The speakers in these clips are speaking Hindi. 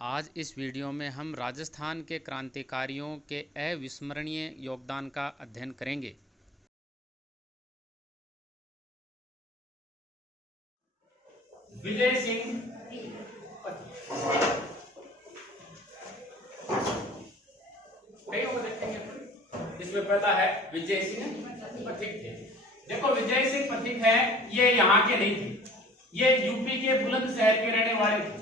आज इस वीडियो में हम राजस्थान के क्रांतिकारियों के अविस्मरणीय योगदान का अध्ययन करेंगे। विजय सिंह कई को देखेंगे। इसमें पहला है विजय सिंह पथिक थे। देखो विजय सिंह पथिक है, ये यहाँ के नहीं थे, ये यूपी के बुलंदशहर के रहने वाले थे।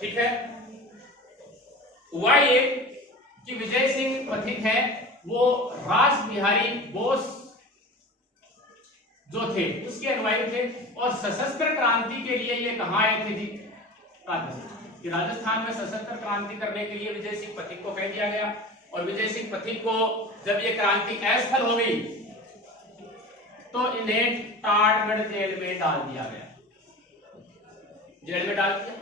ठीक है। हुआ ये कि विजय सिंह पथिक है वो रास बिहारी बोस जो थे उसके अनुयायी थे और सशस्त्र क्रांति के लिए ये कहां आए थे जी? राजस्थान। कि राजस्थान में सशस्त्र क्रांति करने के लिए विजय सिंह पथिक को कह दिया गया और विजय सिंह पथिक को जब ये क्रांति असफल हो गई तो इन्हें टाटगढ़ जेल में डाल दिया गया। जेल में डाल दिया।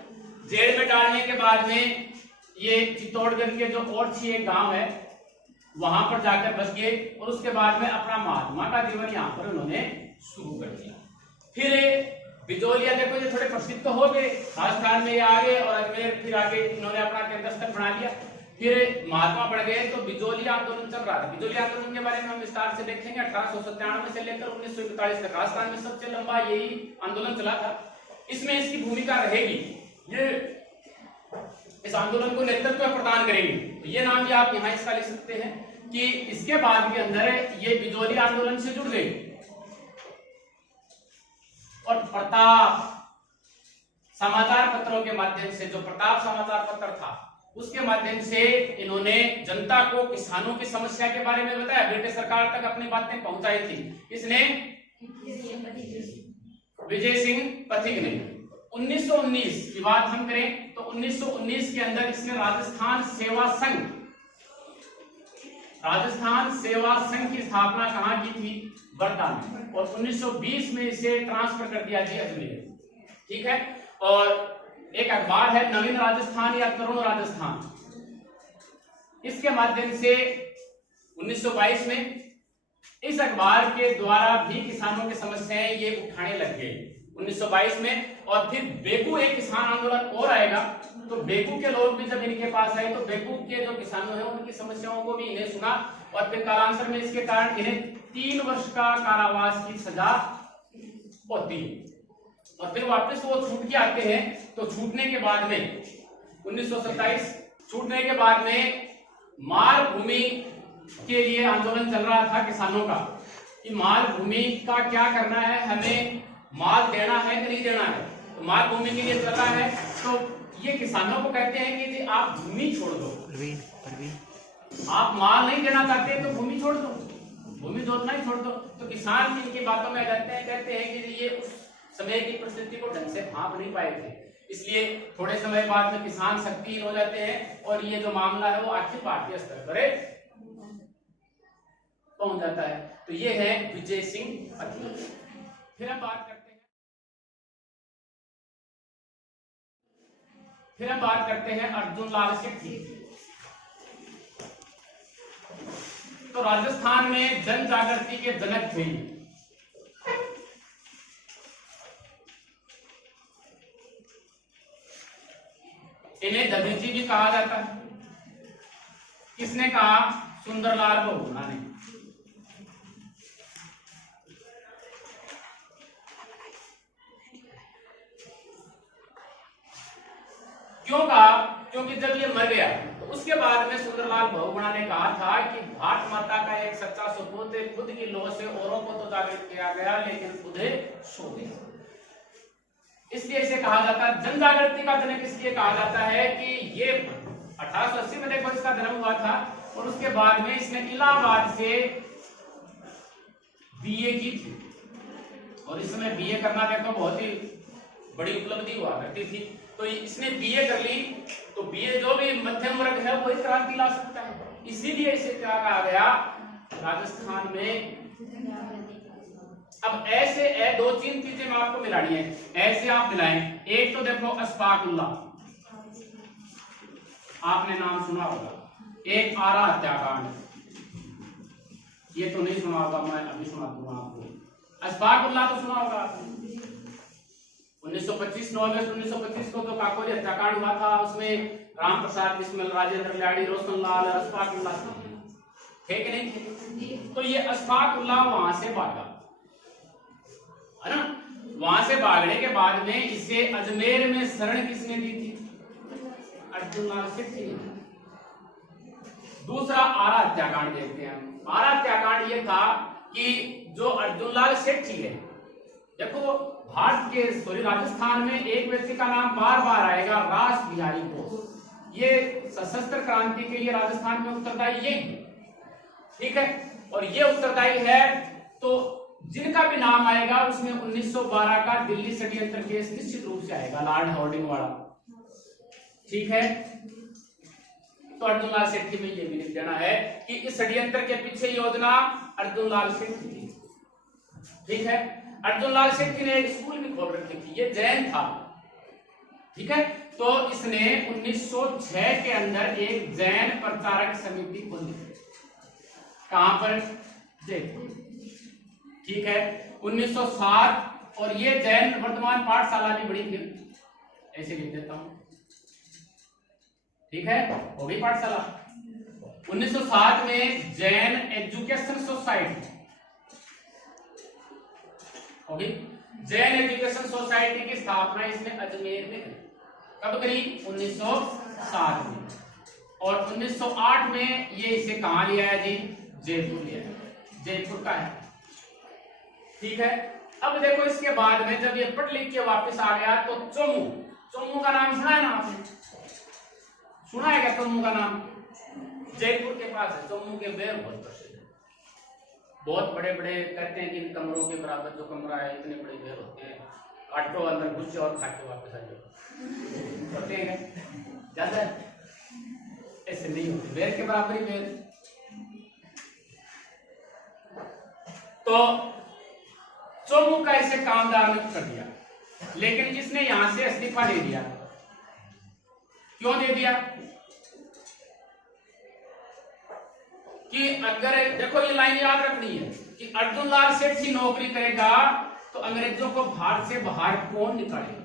जेल में डालने के बाद में ये चित्तौड़गढ़ के जो ओरछी एक गांव है वहां पर जाकर बस गए और उसके बाद में अपना महात्मा का जीवन यहाँ पर उन्होंने शुरू कर दिया। फिर बिजोलिया, देखो ये थोड़े प्रसिद्ध तो हो गए, राजस्थान में ये आ गए और अजमेर, फिर आगे इन्होंने अपना केंद्र स्थल बना लिया। फिर महात्मा बढ़ गए तो बिजोलिया आंदोलन चल रहा था। बिजोलिया आंदोलन के बारे में हम विस्तार से देखेंगे। 1897 से लेकर 1941 तक राजस्थान में सबसे लंबा यही आंदोलन चला था। इसमें इसकी भूमिका रहेगी, ये इस आंदोलन को नेतृत्व प्रदान करेंगे। तो ये नाम भी आप यहाँ इसका लिख सकते हैं कि इसके बाद के अंदर ये बिजोली आंदोलन से जुड़ गए और प्रताप समाचार पत्रों के माध्यम से, जो प्रताप समाचार पत्र था उसके माध्यम से इन्होंने जनता को किसानों की समस्या के बारे में बताया, ब्रिटिश सरकार तक अपनी बातें पहुंचाई थी। इसने विजय सिंह पथिक ने 1919 की बात हम करें तो 1919 के अंदर इसने राजस्थान सेवा संघ की स्थापना कहां की थी? वर्धा में। और 1920 में इसे ट्रांसफर कर दिया जी अजमेर। ठीक है। और एक अखबार है नवीन राजस्थान या तरुण राजस्थान, इसके माध्यम से 1922 में इस अखबार के द्वारा भी किसानों की समस्याएं ये उठाने लग गए 1922 में। और फिर बेकू एक किसान आंदोलन और आएगा तो बेकू के लोग भी जब इनके पास आए तो बेकू के जो किसानों हैं उनकी समस्याओं को भी इन्हें सुना और फिर कालांतर में इसके कारण इन्हें 3 वर्ष का कारावास की सजा होती है। और फिर वापस वो छूट के आते हैं। तो छूटने के बाद में 1927 छूटने के बाद में माल भूमि के लिए आंदोलन चल रहा था किसानों का कि माल भूमि का क्या करना है, हमें माल देना है कि नहीं देना है। तो माल भूमि के लिए चला है तो ये किसानों को कहते हैं कि जी आप भूमि छोड़ दो, आप माल नहीं देना चाहते तो भूमि छोड़ दो, भूमि जोतना ही छोड़ दो। तो किसान इनकी बातों में आ जाते हैं, कहते हैं कि ये उस समय की परिस्थिति को ढंग से भांप नहीं पाए थे, इसलिए थोड़े समय बाद में किसान शक्तिहीन हो जाते हैं और ये जो मामला है वो अखिल भारतीय स्तर पर पहुंच जाता है। तो ये है विजय सिंह पथिक। फिर हम बात करते हैं अर्जुन लाल सेठी। तो राजस्थान में जन जागृति के जनक थे। इन्हें दधीची भी कहा जाता है। किसने कहा? सुंदरलाल बहुगुणा ने। क्यों कहा? क्योंकि जब ये मर गया तो उसके बाद में सुंदरलाल बहुगुणा ने कहा था कि भारत माता का एक सच्चा सपूत है, खुद की लौ से औरों को तो जागृत किया गया लेकिन खुद सो गया। इसलिए इसे कहा जाता है जन जागृति का जनक। इसलिए कहा जाता है कि ये 1880 में देखो इसका जन्म हुआ था और उसके बाद में इसने इलाहाबाद से बीए की थी और इस समय बीए करना देखो बहुत ही बड़ी उपलब्धि हुआ करती थी। तो इसने बीए कर ली तो बीए जो भी मध्यम वर्ग है वही क्रांति ला सकता है। इसीलिए इसे क्या कहा गया राजस्थान में। अब ऐसे 2-3 चीजें मैं आपको मिलानी है, ऐसे आप मिलाएं। एक तो देखो अशफाकुल्ला, आपने नाम सुना होगा। एक आरा हत्याकांड, ये तो नहीं सुना होगा, मैं अभी सुना दूंगा आपको। अशफाकुल्ला तो सुना होगा आपने। 1925 9 अगस्त 1925 को तो काकोरी हत्याकांड हुआ था, उसमें राम प्रसाद बिस्मिल, राजेंद्र लाड़ी, रोशन लाल, अशफाकुल्ला थे कि नहीं थे? तो ये अशफाकुल्ला वहां से भागा, है ना। वहां से भागने के बाद में इसे अजमेर में शरण किसने दी थी? अर्जुन लाल सेठी ने। दूसरा आरा हत्याकांड देखते हैं हम। आरा हत्याकांड ये था कि जो अर्जुन लाल सेठी है, देखो भारत के राजस्थान में एक व्यक्ति का नाम बार बार आएगा, रास बिहारी बोस। ये सशस्त्र क्रांति के लिए राजस्थान में उत्तरदायी यही है, ठीक है। और ये उत्तरदायी है, तो जिनका भी नाम आएगा उसमें 1912 का दिल्ली षड्यंत्र केस निश्चित रूप से आएगा, लॉर्ड हार्डिंग वाला, ठीक है। तो अर्जुन लाल सेठी में ये भी लिख देना है कि इस षड्यंत्र के पीछे योजना अर्जुन लाल सेठी थी, ठीक है। अर्जुन लाल सेठी ने एक स्कूल भी खोल रखी थी, ये जैन था, ठीक है। तो इसने 1906 के अंदर एक जैन प्रचारक समिति खोली, कहां पर? जयपुर, ठीक है। 1907, और ये जैन वर्तमान पाठशाला भी बड़ी थी, ऐसे लिख देता हूं, ठीक है, वो भी पाठशाला। 1907 में जैन एजुकेशन सोसाइटी होगी। जैन एजुकेशन सोसाइटी की स्थापना इसने अजमेर में करी। कब करी? 1907 में। और 1908 में ये इसे कहां लिया है जी? जयपुर लिया है, जयपुर का है, ठीक है। अब देखो इसके बाद में जब ये पढ़ लिख के वापस आ गया तो चोमू का नाम सुना है ना आपने? सुना है क्या चोमू का नाम? जयपुर के पास है, चोमू के बेर बहुत प्रसिद्ध है, बहुत बड़े बड़े, कहते हैं कि इन कमरों के बराबर जो कमरा है, इतने बड़े बेर होते हैं, काटो अंदर घुस और खा के वापस आ जाओ, होते हैं ज्यादा ऐसे नहीं होते, बेर के बराबर ही बेर। तो चोमू का इसे कामदार ने कर दिया, लेकिन इसने यहां से इस्तीफा दे दिया। क्यों दे दिया? कि अगर, देखो ये लाइन याद रखनी है कि अर्जुन लाल सेठी नौकरी करेगा तो अंग्रेजों को भारत से बाहर कौन निकालेगा?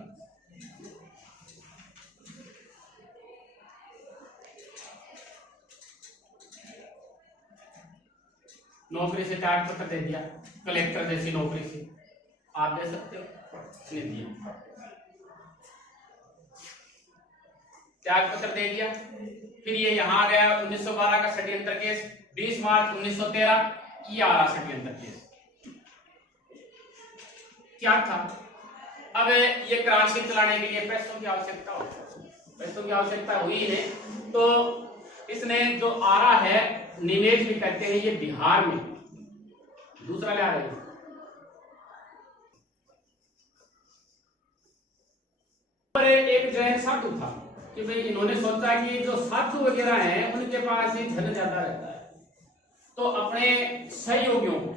नौकरी से त्याग पत्र दे दिया, कलेक्टर जैसी नौकरी से आप दे सकते हो, इसने दिया, त्याग पत्र दे दिया। फिर ये यहां आ गया, 1912 का षड्यंत्र केस, 20 मार्च 1913 ये आरा षड्यंत्र केस क्या था? अब ये क्रांति चलाने के लिए पैसों की आवश्यकता हो, पैसों की आवश्यकता हुई है, तो इसने जो आरा है, निमेज भी कहते हैं, ये बिहार में दूसरा ले आ रहे हैं। एक जैन साधु था कि भाई इन्होंने सोचा कि जो साधु वगैरह हैं उनके पास ही धन ज्यादा रहता है, तो अपने सहयोगियों को,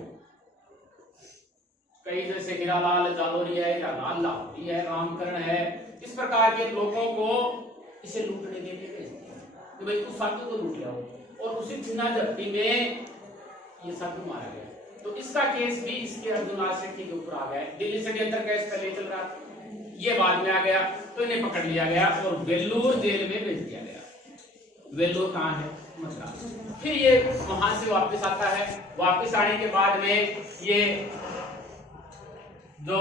कई जैसे हीरालाल जालोरी है या लाल लाहौरी है, रामकरण है, इस प्रकार के लोगों को इसे लूटने के लिए भेज दिया कि भाई उस साधु को लूट लाओ, और उसी चुना झपटी में ये साधु मारा गया। तो इसका केस भी इसके अर्जुन लाल सेठी के ऊपर आ गया। दिल्ली षड्यंत्र केस पहले चल रहा था, ये बाद में आ गया, तो इन्हें पकड़ लिया गया और वेल्लोर जेल में भेज दिया गया। वेल्लोर कहाँ है? मद्रास। फिर ये वहां से वापस आता है, वापस आने के बाद में ये जो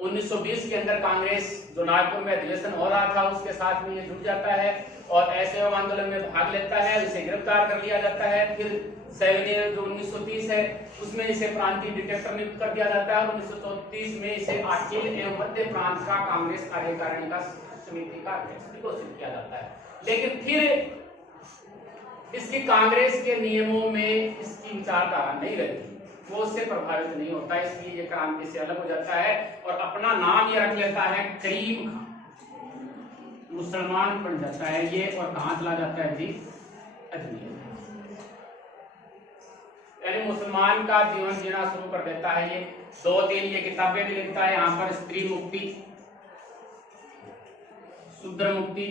1920 के अंदर कांग्रेस जो नागपुर में अधिवेशन हो रहा था उसके साथ में ये जुड़ जाता है और असहयोग आंदोलन में भाग लेता है, उसे गिरफ्तार कर लिया जाता है। फिर सैन्य जो 1930 है उसमें इसे प्रांतीय डिटेक्टर नियुक्त कर दिया जाता है और 1934 में इसे अखिल एवं मध्य प्रांत का कांग्रेस कार्यकारिणी का समिति का अध्यक्ष घोषित किया जाता है। लेकिन फिर इसकी कांग्रेस के नियमों में इसकी विचारधारा नहीं रहती, वो उससे प्रभावित नहीं होता, इसलिए ये क्रांति से अलग हो जाता है और अपना नाम ये रख लेता है करीम खान, मुसलमान बन जाता है ये। और कहां चला जाता है जी? अजमेर। यानी मुसलमान का जीवन जीना शुरू कर देता है ये। 2-3 ये किताबें भी लिखता है यहाँ पर, स्त्री मुक्ति, शूद्र मुक्ति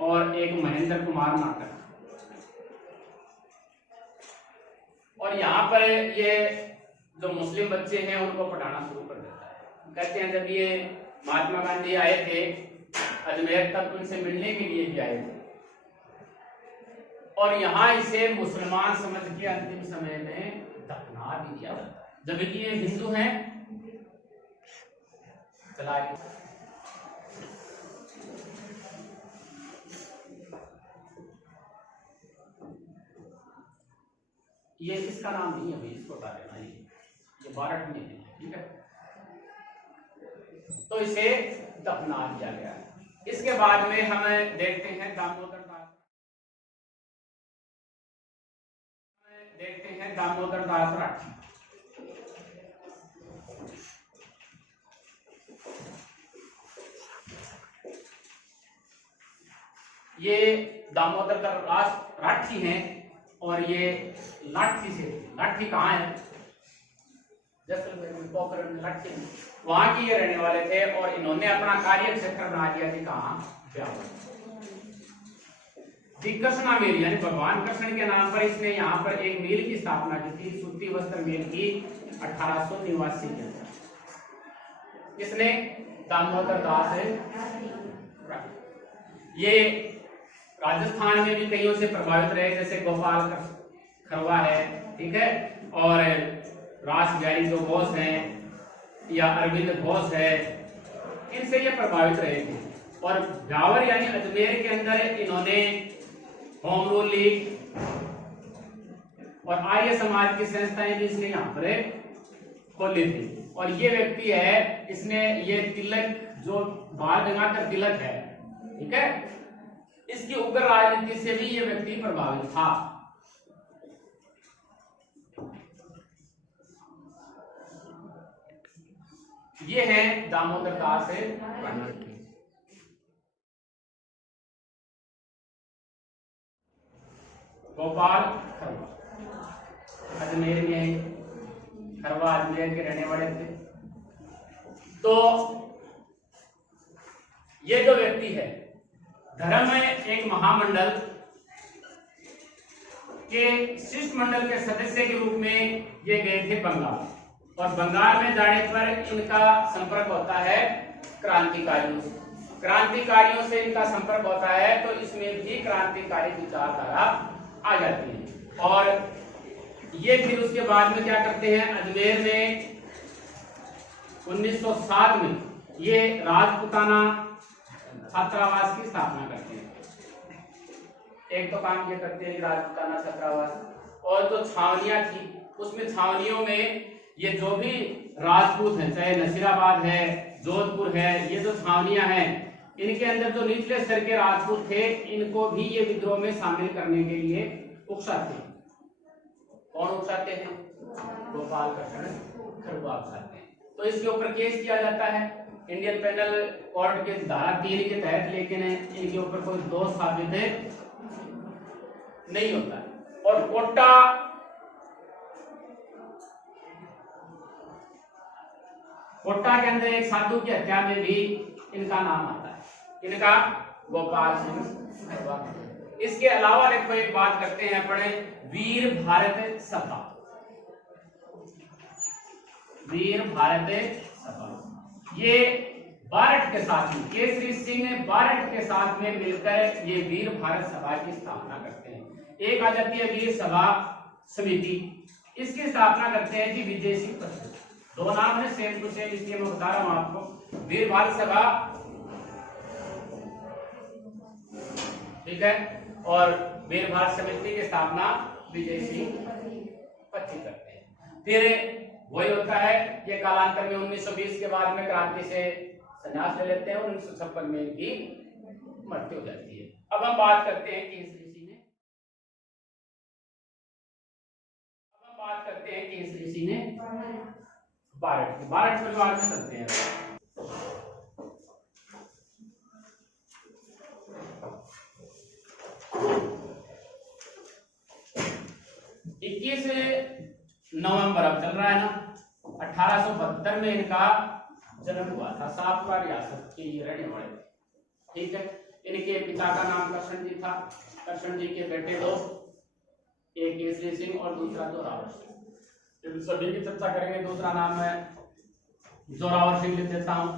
और एक महेंद्र कुमार नाटक। और यहाँ पर ये जो मुस्लिम बच्चे हैं उनको पढ़ाना शुरू कर देता है। कहते हैं जब ये महात्मा गांधी आए थे अजमेर, तब उनसे मिलने के लिए भी आए थे और यहाँ इसे मुसलमान समझ के अंतिम समय में दफना भी दिया जाता है, जबकि ये हिंदू हैं। चला ये इसका नाम नहीं है भाई, इसको हटा देना, ये बारठ में है, ठीक है। तो इसे दफना दिया गया। इसके बाद में हम देखते हैं दामोदर दास राठी। ये दामोदर दास राठी हैं और ये लाठी से, लाठी कहाँ है, जैसलमेर में, पोखरण में लाठी, वहां के ये रहने वाले थे और इन्होंने अपना कार्य क्षेत्र बना दिया थी कहाँ, ब्यावर। कृष्णा मिल यानी भगवान कृष्ण के नाम पर इसने यहाँ पर एक मिल की स्थापना की थी, सूती वस्त्र मिल की 1889 के अंदर। किसने? दामोदर दास राठी। ये राजस्थान में भी कईयों से प्रभावित रहे, जैसे गोपाल खरवा है, ठीक है, और रास बिहारी जो घोष हैं या अरविंद घोष है, इनसे ये प्रभावित रहे थे। और ब्यावर यानी अजमेर के अंदर इन्होंने होम रूल लीग और आर्य समाज की संस्थाएं भी इसने यहाँ पर खोली थी। और ये व्यक्ति है, इसने ये तिलक जो बाल गंगाधर तिलक है, ठीक है, इसकी उग्र राजनीति से भी ये व्यक्ति प्रभावित था। ये है दामोदर दास राठी। गोपाल खरवा अजमेर में, खरवा अजमेर के रहने वाले थे। तो ये जो व्यक्ति है, धर्म में एक महामंडल के शिष्टमंडल के सदस्य के रूप में ये गए थे बंगाल, और बंगाल में जाने पर इनका संपर्क होता है क्रांतिकारियों से। क्रांतिकारियों से इनका संपर्क होता है तो इसमें भी क्रांतिकारी विचारधारा आ जाती है। और ये फिर उसके बाद में क्या करते हैं, अजमेर में 1907 में ये राजपुताना छात्रावास की स्थापना करते हैं। एक तो काम ये करते हैं राजपुताना छात्रावास, और जो छावनियां थी उसमें छावनियों में ये जो भी राजपूत हैं, चाहे नसीराबाद है, जोधपुर है, ये जो छावनियां हैं, इनके अंदर जो निचले स्तर के राजपूत थे, इनको भी ये विद्रोह में शामिल करने के लिए उकसाते हैं। कौन उकसाते हैं? गोपाल कृष्ण खरवा उकसाते हैं। तो इसके ऊपर केस किया जाता है इंडियन पेनल कोड के धारा 3 के तहत, लेकिन इनके ऊपर कोई दोष साबित नहीं होता। और कोटा के अंदर एक साधु की हत्या में भी इनका नाम आता है, इनका गोपाल सिंह खरवा। इसके अलावा देखो एक बात करते हैं अपने वीर भारत सभा। वीर भारत सभा ये बारठ के साथ में, केसरी सिंह बारठ के साथ में मिलकर ये वीर भारत सभा की स्थापना करते हैं। एक आ जाती है वीर सभा समिति, इसकी स्थापना करते हैं कि विजय सिंह प्रसाद। दो नाम है सेम टू सेम, इसलिए मैं बता रहा हूं आपको। वीर भारत सभा, ठीक है, और वीर भारत समिति की स्थापना विजय सिंह पच्चीस करते हैं। फिर वही होता है, ये कालांतर में 1920 के बाद में क्रांति से संन्यास ले लेते हैं और 1956 में इनकी मृत्यु हो जाती है। अब हम बात करते हैं केसरी सिंह ने बारठ परिवार में चलते हैं। 21 नवंबर अब चल रहा है ना, 1872 में इनका जन्म हुआ था। सापका रियासत के ये रहने वाले, ठीक है। इनके पिता का नाम कृष्ण जी था। कृष्ण जी के बेटे दो, एक केसरी सिंह और दूसरा तो रावत सिंह। सभी की चर्चा करेंगे। दूसरा नाम है जोरावर सिंह लिख देता हूं।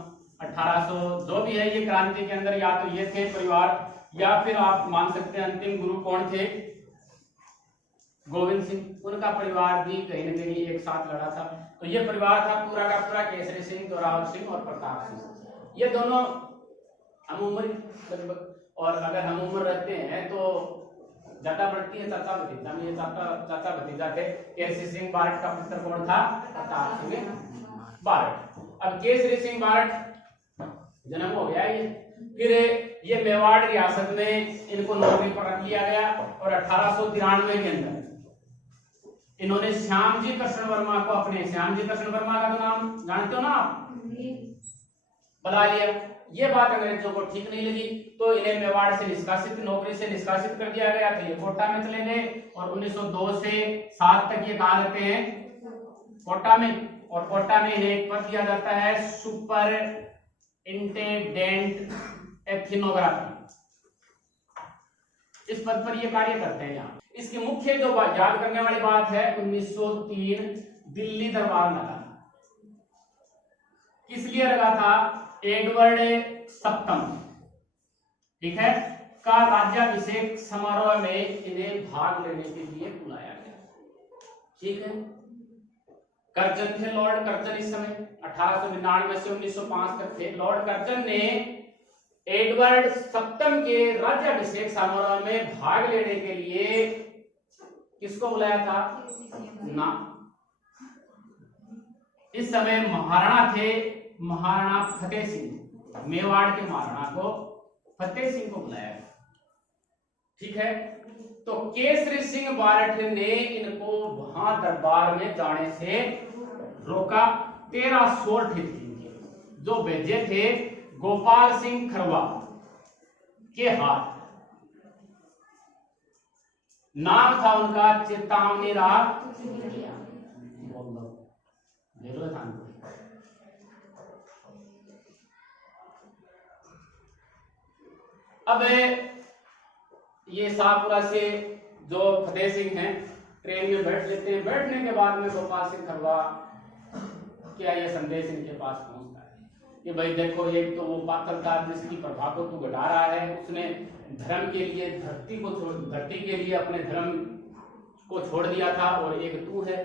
1800 जो भी है ये क्रांति के अंदर या तो ये थे परिवार, या फिर आप मान सकते हैं अंतिम गुरु कौन थे, गोविंद सिंह, उनका परिवार भी कहीं न कहीं एक साथ लड़ा था। तो ये परिवार था पूरा का पूरा केसरी सिंह, जोरावर सिंह और प्रताप सिंह। ये दोनों हम उम्र लगभग, और अगर हम उम्र रहते हैं तो ज्यादा बढ़ती है चाचा भतीजा में, ये चाचा भतीजा थे। केसरी सिंह बारठ का पुत्र कौन था, प्रताप सिंह बारठ। अब केसरी सिंह बारठ जन्म हो गया ये, फिर ये मेवाड़ रियासत में इनको नौकरी पर रख लिया गया और 1893 के अंदर इन्होंने श्यामजी कृष्ण वर्मा को अपने, श्यामजी कृष्ण वर्मा का तो नाम जानते हो ना आप, बुला लिया। ये बात अंग्रेजों को ठीक नहीं लगी तो इन्हें मेवाड़ से निष्कासित, नौकरी से निष्कासित कर दिया गया। तो ये कोटा में चले गए और 1902 से 7 तक ये कहां रहते हैं, कोटा में। और कोटा में इन्हें एक पद दिया जाता है सुपर इंटेंडेंट एथनोग्राफी, इस पद पर ये कार्य करते हैं यहाँ। इसकी मुख्य जो याद करने वाली बात है 1903 दिल्ली दरबार लगा। किस लिए लगा था, एडवर्ड सप्तम, ठीक है, का राज्याभिषेक समारोह में इन्हें भाग लेने के लिए बुलाया गया। ठीक है, कर्जन थे, लॉर्ड कर्जन इस समय 1899 से 1905 तक थे। लॉर्ड कर्जन ने एडवर्ड सप्तम के राज्याभिषेक समारोह में भाग लेने के लिए किसको बुलाया था ना, इस समय महाराणा थे, महाराणा फतेह सिंह, मेवाड़ के महाराणा को फतेह सिंह को बुलाया। ठीक है, तो केसरी सिंह बारठ ने इनको वहां दरबार में जाने से रोका। 13 सोल्ट थे जो भेजे थे गोपाल सिंह खरवा के हाथ। नाम था उनका चेतावनी राग। अब ये शाहपुरा से जो फतेह सिंह हैं ट्रेन में बैठ लेते हैं। बैठने के बाद में गोपाल सिंह खरवा क्या ये संदेश इनके पास पहुंचता है कि भाई देखो, एक तो वो पातलदार जिसकी प्रभा को तू घटा रहा है, उसने धर्म के लिए धरती के लिए अपने धर्म को छोड़ दिया था, और एक तू है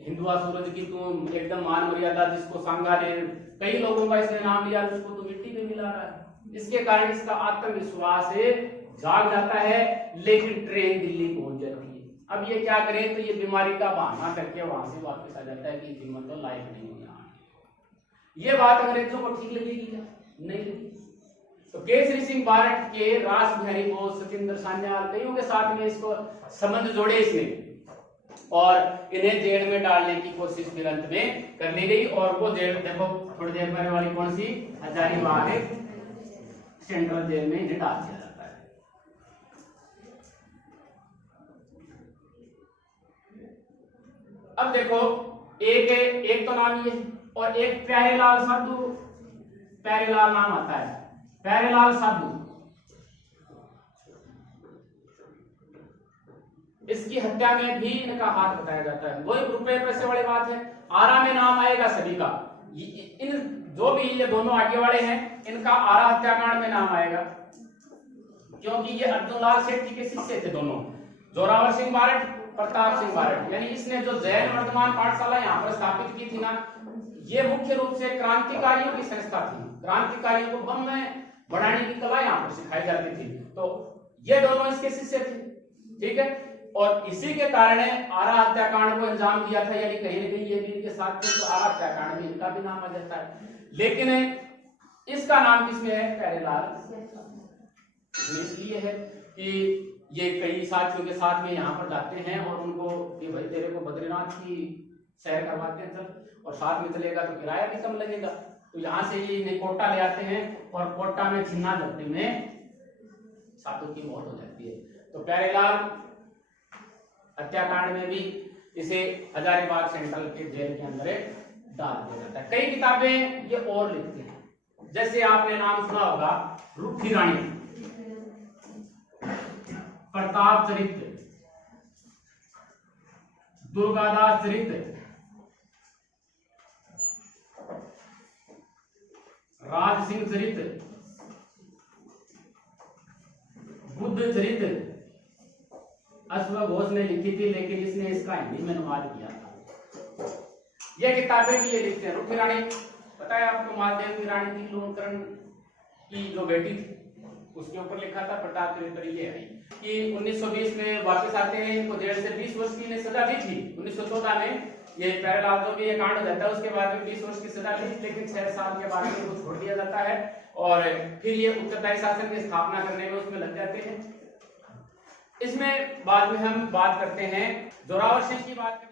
हिंदुआ सूरज की, तू एकदम मान मर्यादा जिसको सांगा ने कई लोगों का इसने नाम लिया, उसको तू मिट्टी में मिला रहा है। इसके कारण इसका आत्मविश्वास जाग जाता है, लेकिन ट्रेन दिल्ली पहुंच जाती है। अब ये क्या करें, तो ये बीमारी का बहाना करके वहां से वापस आ जाता है कि हिम्मत तो लाइफ नहीं है। ये बात अंग्रेजों को ठीक लगेगी क्या, नहीं लगी। तो केसरी सिंह बारठ के रास बिहारी बोस, सचिंद्र सान्याल, कईयों के साथ में इसको संबंध जोड़े इसने, और इन्हें जेल में डालने की कोशिश फिर अंत में कर ली गई। और वो जेल देखो थोड़ी देर पहले वाली कौन सी, हजारीबाग सेंट्रल जेल में इन्हें डाल दिया जाता है। अब देखो एक तो नाम ये, और एक प्यारेलाल साधु, प्यारेलाल नाम आता है, प्यारेलाल साधु। इसकी हत्या में भी इनका हाथ बताया जाता है। वही रुपए पैसे वाली बात है, आरा में नाम आएगा सभी का। इन जो भी ये दोनों आगे वाले हैं, इनका आरा हत्याकांड में नाम आएगा, क्योंकि ये अर्जुन लाल सेठ जी के शिष्य थे दोनों, जोरावर सिंह बारठ, प्रताप सिंह बारठ। यानी इसने जो जैन वर्धमान पाठशाला यहाँ पर स्थापित की थी ना, ये मुख्य रूप से क्रांतिकारियों की संस्था थी। क्रांतिकारियों को बम में बढ़ाने की कला यहाँ पर सिखाई जाती थी। तो ये दोनों इसके शिष्य थे, ठीक है। और इसी के कारण आरा हत्याकांड को अंजाम दिया था, यानी कहीं न कहीं ये भी इनके साथ थे, तो आरा हत्याकांड में इनका भी नाम आ जाता है। लेकिन इसका नाम किसमें है, प्यारेलाल, इसलिए है कि ये कई साथियों के साथ में यहाँ पर जाते हैं और उनको कि भाई तेरे को बद्रीनाथ की सैर करवाते हैं चल, और साथ में चलेगा तो किराया भी कम लगेगा। तो यहाँ से ये इन्हें कोटा ले आते हैं, और कोटा में छिन्ना झपटी में साधु की मौत हो जाती है। तो प्यारेलाल हत्याकांड में भी इसे हजारीबाग सेंट्रल के जेल के अंदर डाल दिया जाता है। कई किताबें ये और लिखते हैं, जैसे आपने नाम सुना होगा रूठी रानी, प्रताप चरित्र, दुर्गादास चरित्र, राज सिंह चरित, बुद्ध चरित अश्व घोष ने लिखी थी, लेकिन इसने इसका हिंदी में अनुवाद किया था। यह किताबें भी ये लिखते हैं। रुखी रानी पता है आपको, महादेव की रानी थी, लोकरण की जो बेटी थी, उसके ऊपर लिखा था प्रताप चरित्र। ये है कि 1920 में वापस आते हैं, इनको जेल से 20 वर्ष की सजा दी थी। 1914 में ये प्यारेलाल जो भी ये कांड हो जाता है, उसके बाद में 20 वर्ष की सजा दी, लेकिन 6 साल के बाद में इनको छोड़ दिया जाता है और फिर ये उत्तरदायी शासन की स्थापना करने में उसमें लग जाते हैं। इसमें बाद में हम बात करते हैं जोरावर सिंह की बात करते हैं।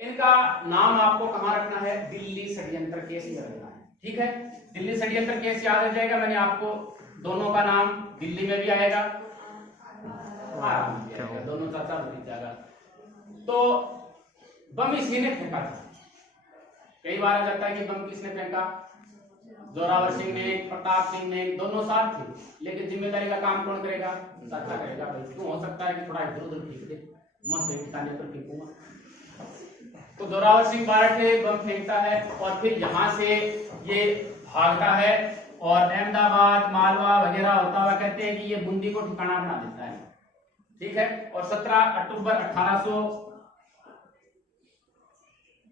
इनका नाम आपको कहां रखना है, दिल्ली षड्यंत्र केस में रखना है, ठीक है। दिल्ली षड्यंत्र केस याद रह जाएगा, मैंने आपको दोनों का नाम दिल्ली में भी आएगा, दोनों चाचा भतीजा का। तो बम इसी ने फेंका था। कई बार आ जाता है कि बम किसने फेंका, जोरावर सिंह ने, प्रताप सिंह ने, दोनों साथ थे, लेकिन जिम्मेदारी का काम कौन करेगा, चाचा करेगा। भाई क्यों हो सकता है कि थोड़ा इधर उधर फेंक दे, मस्त एक टाने पर फेंकूंगा। तो जोरावर सिंह बारठ बम फेंकता है और फिर यहाँ से ये भागता है और अहमदाबाद, मालवा वगैरह होता हुआ कहते हैं कि ये बूंदी को ठिकाना बना देता है, ठीक है। और 17 अक्टूबर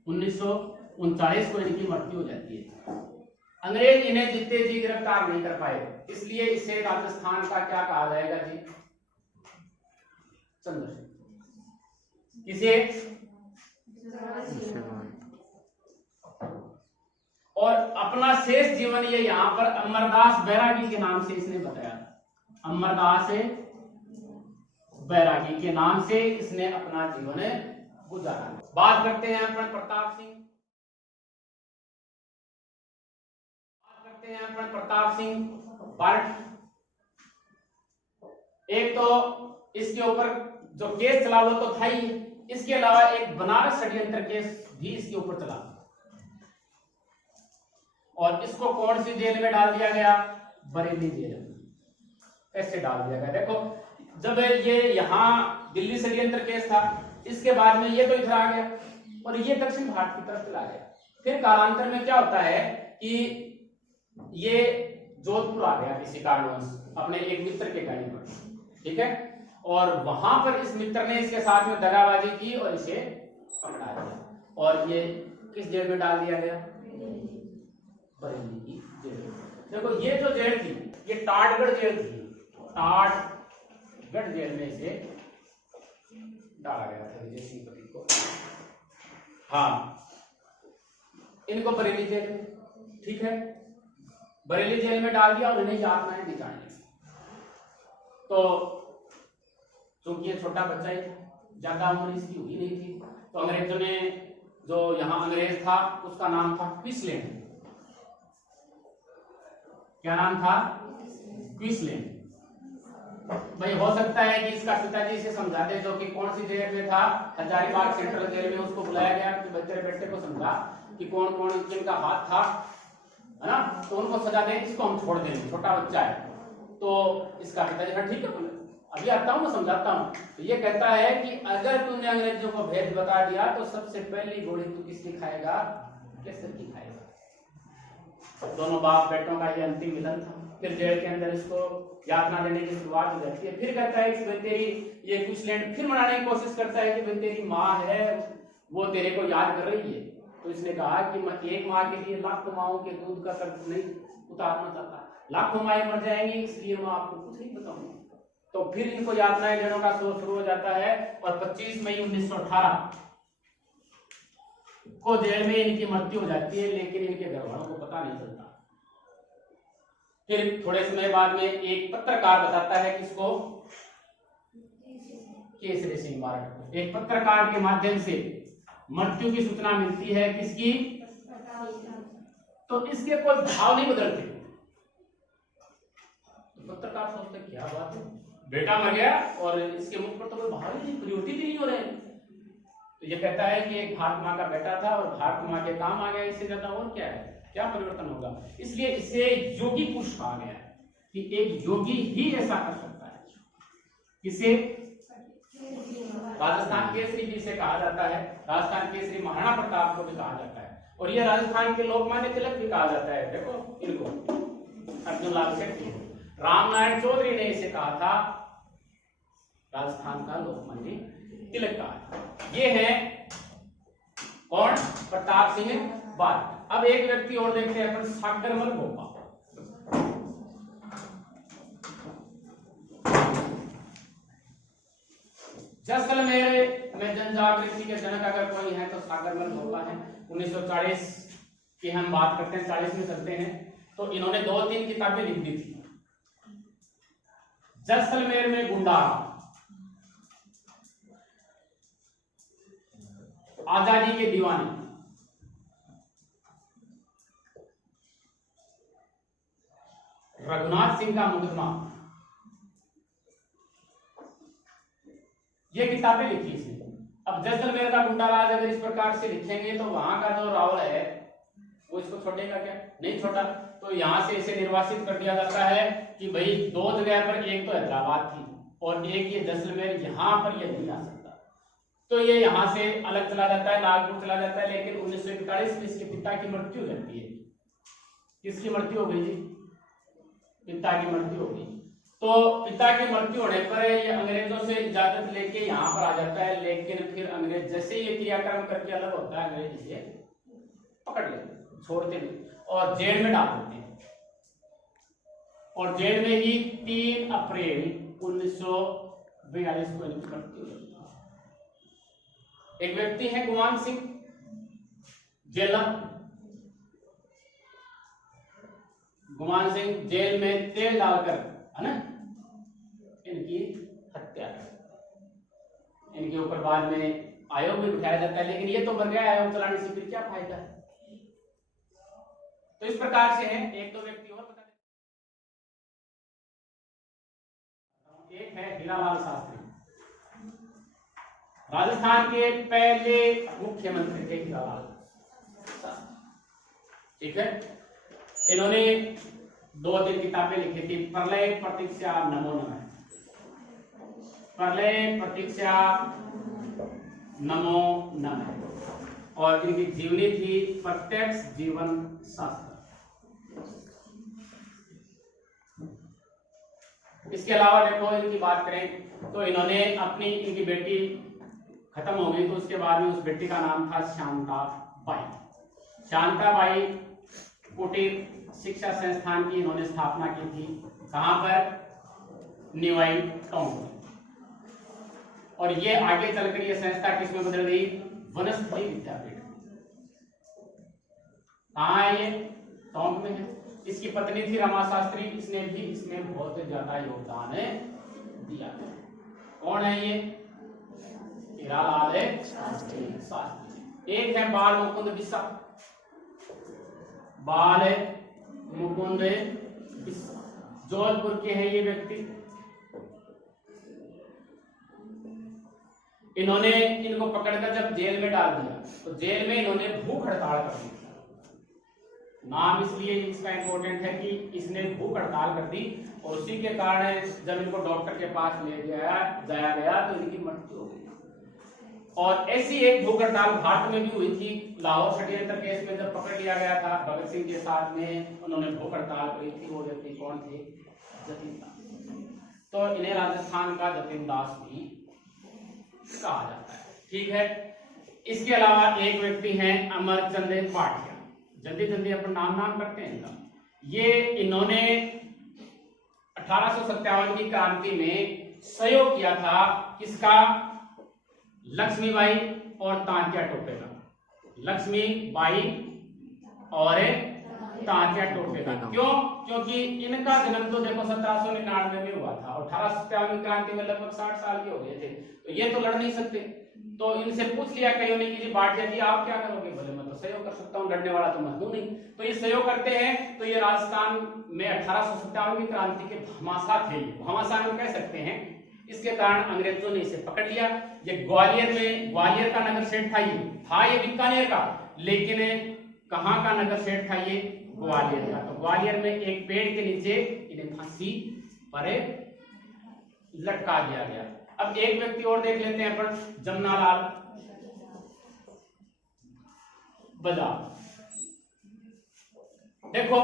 1939 को इनकी मृत्यु हो जाती है। अंग्रेज इन्हें जीते जी गिरफ्तार नहीं कर पाए, इसलिए इसे राजस्थान का क्या कहा जाएगा जी, चंद्रशेखर। किसे? और अपना शेष जीवन ये यहाँ पर अमरदास बैरागी के नाम से इसने बताया। अमरदास बैरागी के नाम से इसने अपना जीवन गुजारा। बात करते हैं अपन प्रताप सिंह, प्रताप सिंह बारठ। एक तो इसके ऊपर जो केस चला वो तो था ही, इसके अलावा एक बनारस षड्यंत्र केस भी इसके ऊपर चला और इसको कौन सी जेल में डाल दिया गया, बरेली जेल में। ऐसे डाल दिया गया। देखो जब ये यहाँ दिल्ली षड्यंत्र केस था, इसके बाद में ये तो इधर आ गया और ये दक्षिण भारत की तरफ चला गया। फिर कालांतर में क्या होता है कि ये जोधपुर आ गया किसी कारणवश अपने एक मित्र के कहने पर, ठीक है। और वहां पर इस मित्र ने इसके साथ में दगाबाजी की और इसे पकड़ा दिया और ये किस जेल में डाल दिया गया, बरेली की जेल। देखो ये जो जेल थी ये टाटगढ़ जेल थी, टाटगढ़ जेल में इसे डाला गया था विजय सिंह पथिक को। हाँ, इनको बरेली जेल में, ठीक है, बरेली जेल में डाल दिया और इन्हें यातनाएं दी जाने लगी। तो क्योंकि ये छोटा बच्चा ही ज्यादा उम्र इसकी हुई नहीं थी, तो अंग्रेजों ने, जो यहाँ अंग्रेज था उसका नाम था क्विंसलैंड। क्या नाम था, क्विंसलैंड। भाई हो सकता है कि इसका पिताजी से समझा दे, जो कि कौन सी जेल में था, हजारीबाग सेंट्रल जेल में। उसको बुलाया गया कि बच्चे बेटे को समझा कि कौन कौन किनका हाथ था, है ना, तो उनको सजा दे, इसको हम छोड़ देंगे, छोटा बच्चा है। तो इसका पिताजी कहा ठीक है, अभी आता हूँ मैं समझाता हूँ। तो ये कहता है कि अगर तूने अंग्रेजों को भेद बता दिया तो सबसे पहली गोली तू किसकी खाएगा, केसर की खाएगा। दोनों बाप बेटों का ये अंतिम मिलन था। फिर जेल के अंदर इसको यातना देने की शुरुआत हो जाती है। फिर कहता है कि भाई तेरी, ये क्विंसलैंड फिर मनाने की कोशिश करता है कि भाई तेरी माँ है वो तेरे को याद कर रही है। तो इसने कहा कि मैं एक माँ के लिए लाखों माओं के दूध का कर्ज नहीं उतारना चाहता, लाखों माएं मर जाएंगी, इसलिए मैं आपको कुछ नहीं बताऊंगा। तो फिर इनको यातनाएं देने का शोर शुरू हो जाता है और 25 मई 1918 को जेल में इनकी मृत्यु हो जाती है, लेकिन इनके घर वालों को पता नहीं चलता। फिर थोड़े समय बाद में एक पत्रकार बताता है किसको, केसरी सिंह बारठ को। एक पत्रकार के माध्यम से मृत्यु की सूचना मिलती है किसकी, तो इसके कोई भाव नहीं बदलते। तो पत्रकार सोचते क्या बात है, बेटा मर गया और इसके मुख पर तो कोई भाव ही नहीं, परिवर्तित ही नहीं हो रहे। तो ये कहता है कि एक भारत माँ का बेटा था और भारत माँ के काम आ गया, इससे ज्यादा और क्या है, क्या परिवर्तन होगा। इसलिए इसे योगी पुरुष कहा गया है कि एक योगी ही ऐसा कर सकता है। इसे राजस्थान केसरी भी इसे कहा जाता है, राजस्थान केसरी महाराणा प्रताप को भी कहा जाता है, और ये राजस्थान के लोकमान्य तिलक भी कहा जाता है। देखो इनको अर्जुन लाल शेट्टी, रामनारायण चौधरी ने इसे कहा था राजस्थान का लोकमान्य तिलक कहा। ये है कौन? प्रताप सिंह बार। अब एक व्यक्ति और देखते हैं अपन, सागरमल भोपा। जैसलमेर में जनजागृति के जनक अगर कोई है तो सागरमल भोपा है। 1940 की हम बात करते हैं, 40 में चलते हैं, तो इन्होंने 2-3 किताबें लिख दी थी। जैसलमेर में गुंडा, आजादी के दीवाने, रघुनाथ सिंह का मुकदमा, ये किताबें लिखी इसने। अब जैसलमेर का गुंडा राज अगर इस प्रकार से लिखेंगे तो वहां का जो रावल है वो इसको छोड़ेगा क्या? नहीं छोड़ा। तो यहां से इसे निर्वासित कर दिया जाता है कि भाई 2 जगह पर, एक तो हैदराबाद थी और एक ये जैसलमेर, यहां पर ये नहीं आ सकता, तो ये यहां से अलग चला जाता है, नागपुर चला जाता है। लेकिन 1941 में इसके पिता की मृत्यु हो जाती है। किसकी मृत्यु हो गई जी? पिता की मृत्यु हो गई। तो पिता की मृत्यु होने पर ये अंग्रेजों से इजाजत लेके यहाँ पर आ जाता है, लेकिन फिर अंग्रेज जैसे ये क्रियाक्रम करके अलग होता है, अंग्रेज इसे पकड़ लेते, छोड़ते नहीं और जेल में डाल देते हैं। और जेल में ही 3 अप्रैल 1942 को इनकी मृत्यु हुई। एक व्यक्ति है गुमान सिंह जेला। गुमान सिंह जेल में तेल डालकर, है ना, इनकी हत्या कर। इनके ऊपर बाद में आयोग भी उठाया जाता है, लेकिन ये तो मर गया, आयोग चलाने से फिर क्या फायदा है? तो इस प्रकार से है। 1-2 व्यक्ति और बता दें। एक है हीरालाल शास्त्री, राजस्थान के पहले मुख्यमंत्री थे हीरालाल शास्त्री, ठीक है। इन्होंने 2-3 किताबें लिखी थी। प्रलय प्रतीक्षा नमो नमः, प्रलय प्रतीक्षा नमो नमः, और इनकी जीवनी थी प्रत्यक्ष जीवन शास्त्र। इसके अलावा देखो इनकी बात करें तो इन्होंने अपनी, इनकी बेटी खत्म हो गई तो उसके बाद में उस बेटी का नाम था शांताबाई। शांताबाई कुटीर शिक्षा संस्थान की इन्होंने स्थापना की थी। कहां पर? निवाई टाउन। और ये आगे चलकर ये संस्था किसमें बदल गई? वनस्थली विद्यापीठ। कहां है ये? टाउन में है। इसकी पत्नी थी रमा शास्त्री, इसने भी इसमें बहुत ज्यादा योगदान दिया। कौन है ये? हीरालाल शास्त्री। एक है बाल मुकुंद बिस्सा, बाल मुकुंद बिस्सा, जौनपुर के हैं ये व्यक्ति। इन्होंने इनको पकड़कर जब जेल में डाल दिया तो जेल में इन्होंने भूख हड़ताल कर दी। नाम इसलिए इसका इंपॉर्टेंट है कि इसने भूख हड़ताल कर दी और उसी के कारण जब इनको डॉक्टर के पास ले जाया गया तो इनकी मृत्यु हो गई। और ऐसी एक भूख हड़ताल भारत में भी हुई थी। लाहौर षड्यंत्र केस में जब पकड़ लिया गया था भगत सिंह के साथ में, उन्होंने भूख हड़ताल करी थी। वो व्यक्ति कौन थे? जतिन दास। तो इन्हें राजस्थान का जतिन दास भी कहा जाता है, ठीक है। इसके अलावा एक व्यक्ति हैं अमरचंद पाटिया। जल्दी जल्दी अपन नाम करते हैं इनका। ये इन्होंने 1857 की क्रांति में सहयोग किया था। किसका? लक्ष्मीबाई और तांत्या टोपे का। लक्ष्मीबाई और तांत्या टोपे का। क्यों? क्योंकि इनका जन्म तो देखो 1799 में हुआ था और 1857 की क्रांति में लगभग 60 साल के हो गए थे, तो ये तो लड़ नहीं सकते। तो इनसे पूछ लिया कईयों ने कि भाटिया जी आप क्या करोगे? बोले मैं तो सहयोग कर सकता हूँ, लड़ने वाला तो मैं हूं नहीं। तो ये सहयोग करते हैं। तो ये राजस्थान में 1857 की क्रांति के घमासान थे, घमासान कह सकते हैं। इसके कारण अंग्रेजों ने इसे पकड़ लिया। ये ग्वालियर का नगर सेठ था। ये बीकानेर का, लेकिन कहां का नगर सेठ था? ये ग्वालियर का। तो ग्वालियर में एक पेड़ के नीचे इन्हें फांसी पर लटका दिया गया। अब एक व्यक्ति और देख लेते हैं अपन, जमनालाल बजाज। देखो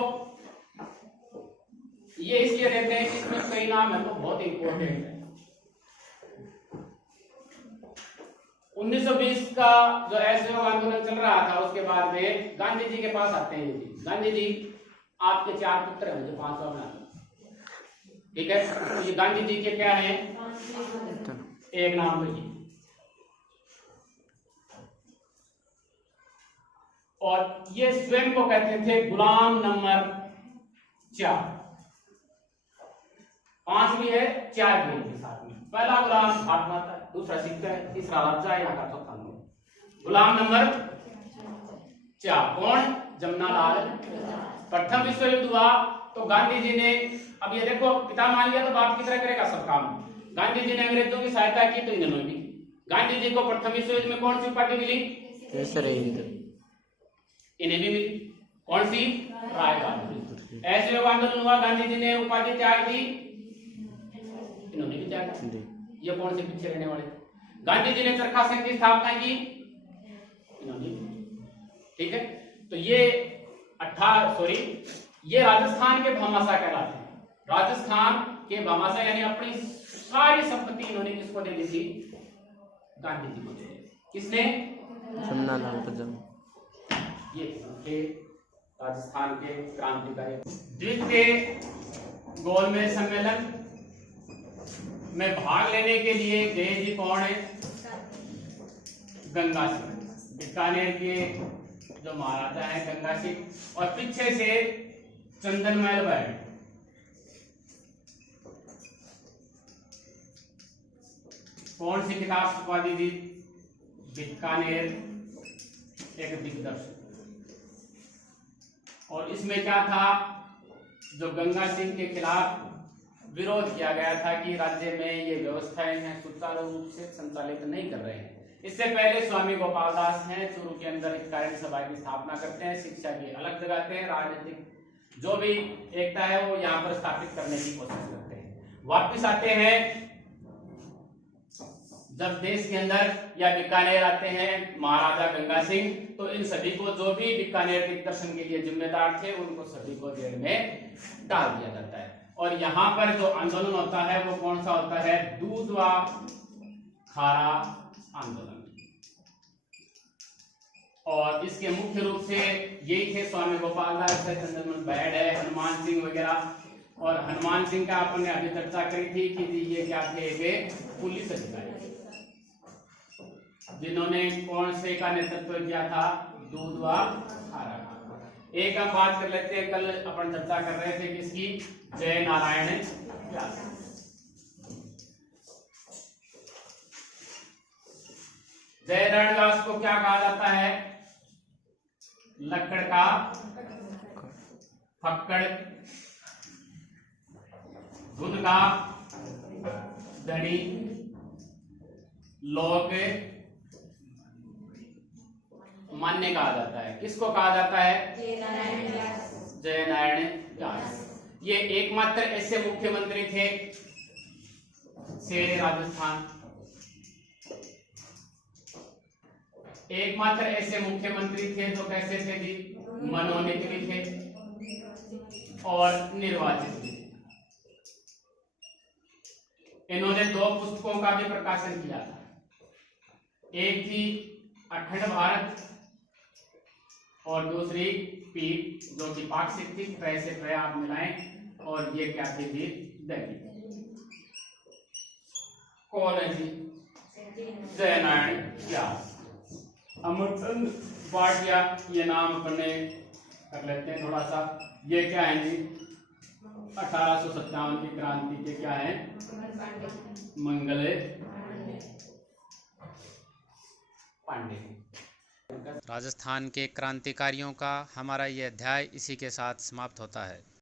ये इसलिए देते हैं कि इसमें कई नाम है तो बहुत इंपॉर्टेंट है। 1920 का जो असहयोग आंदोलन चल रहा था उसके बाद में गांधी जी के पास आते हैं जी, गांधी जी आपके 4 पुत्र हैं, मुझे 5वां बना लो, ठीक है। तो ये गांधी जी के क्या हैं, एक नाम तो ये, और ये स्वयं को कहते थे गुलाम नंबर 4। 5 भी है, 4 भी है साथ में। पहला गुलाम भारत माता, दूसरा सिख है, तीसरा राजा है, यहाँ का चौथा गुलाम नंबर 4 कौन, जमनालाल। प्रथम विश्व युद्ध हुआ तो गांधी जी ने, अब ये देखो पिता मान लिया तो बाप की तरह करेगा सब काम। गांधी जी ने अंग्रेजों की सहायता की तो इन्होंने भी। गांधी जी को प्रथम विश्व युद्ध में कौन सी उपाधि मिली, इन्हें भी मिली, कौन सी, रायबाग। असहयोग आंदोलन हुआ, गांधी जी ने उपाधि त्याग दी, इन्होंने भी त्याग दी। ये कौन से पीछे रहने वाले थे। गांधी जी ने चरखा संघ की स्थापना की, इन्होंने, ठीक है। तो ये ये राजस्थान के भामाशाह कहलाते हैं। राजस्थान के भामाशाह यानी अपनी सारी संपत्ति इन्होंने किसको दे दी थी, गांधी जी को दे दी। किसने, जमनालाल बजाज। ये थे राजस्थान के क्रांतिकारी। द्वितीय गोलमेज सम्मेलन में भाग लेने के लिए गए जी कौन है, गंगा सिंह, बीकानेर के जो महाराजा है गंगा सिंह, और पीछे से चंदन महल बैठ। कौन सी किताब छपवा दी थी, बीकानेर एक दिग्दर्शन। और इसमें क्या था, जो गंगा सिंह के खिलाफ विरोध किया गया था कि राज्य में ये व्यवस्थाएं हैं सुचारू रूप से संचालित नहीं कर रहे हैं। इससे पहले स्वामी गोपाल दास हैं, चूरू के अंदर हितकारी सभा की स्थापना करते हैं, शिक्षा की अलग जगाते हैं, राजनीतिक जो भी एकता है वो यहाँ पर स्थापित करने की कोशिश करते हैं। वापिस आते हैं जब देश के अंदर या बीकानेर आते हैं महाराजा गंगा सिंह, तो इन सभी को जो भी बीकानेर के दर्शन के लिए जिम्मेदार थे उनको सभी को जेल में डाल दिया जाता है। और यहाँ पर जो आंदोलन होता है वो कौन सा होता है, दूध व खारा आंदोलन। और इसके मुख्य रूप से यही थे, स्वामी गोपाल दास है, चंद्रमन बैड है, हनुमान सिंह वगैरह। और हनुमान सिंह का अपन ने अभी चर्चा करी थी कि ये क्या थे, एक पुलिस अधिकारी जिन्होंने कौन से का नेतृत्व किया था, दूध व खारा का। एक हम बात कर लेते हैं, कल अपन चर्चा कर रहे थे किसकी, जय नारायण व्यास। जय नारायण व्यास को क्या कहा जाता है, लक्कड़ का फक्कड़, दूध का धनी, लोक मान्य कहा जाता है। किसको कहा जाता है, जय नारायण व्यास। ये एकमात्र ऐसे मुख्यमंत्री थे शेर राजस्थान, एकमात्र ऐसे मुख्यमंत्री थे जो कैसे थे जी, मनोनीत भी थे और निर्वाचित भी। इन्होंने 2 पुस्तकों का भी प्रकाशन किया था, एक थी अखंड भारत और दूसरी पीठ जो कि पाक्षिक थी, पैसे पे आप मिलाएं, और ये क्या थी, दैनिक। कौन है जी, जय नारायण व्यास। अमरचंद भाटिया, ये नाम अपने कर लेते हैं थोड़ा सा। ये क्या है जी, 1857 की क्रांति के क्या है, मंगल पांडे। राजस्थान के क्रांतिकारियों का हमारा ये अध्याय इसी के साथ समाप्त होता है।